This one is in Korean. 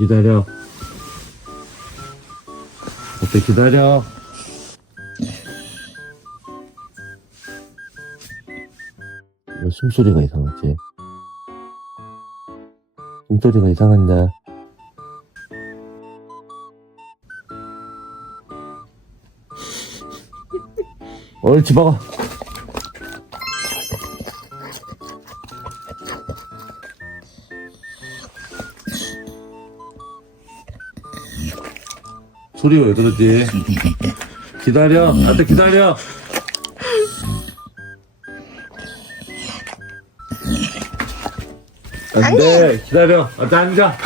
기다려. 어때, 기다려. 너 숨소리가 이상하지? 숨소리가 이상한데. 옳지, 먹어. 소리가 왜 그러지? 기다려. 안돼, 기다려. 안돼, 기다려. 안돼, 앉아.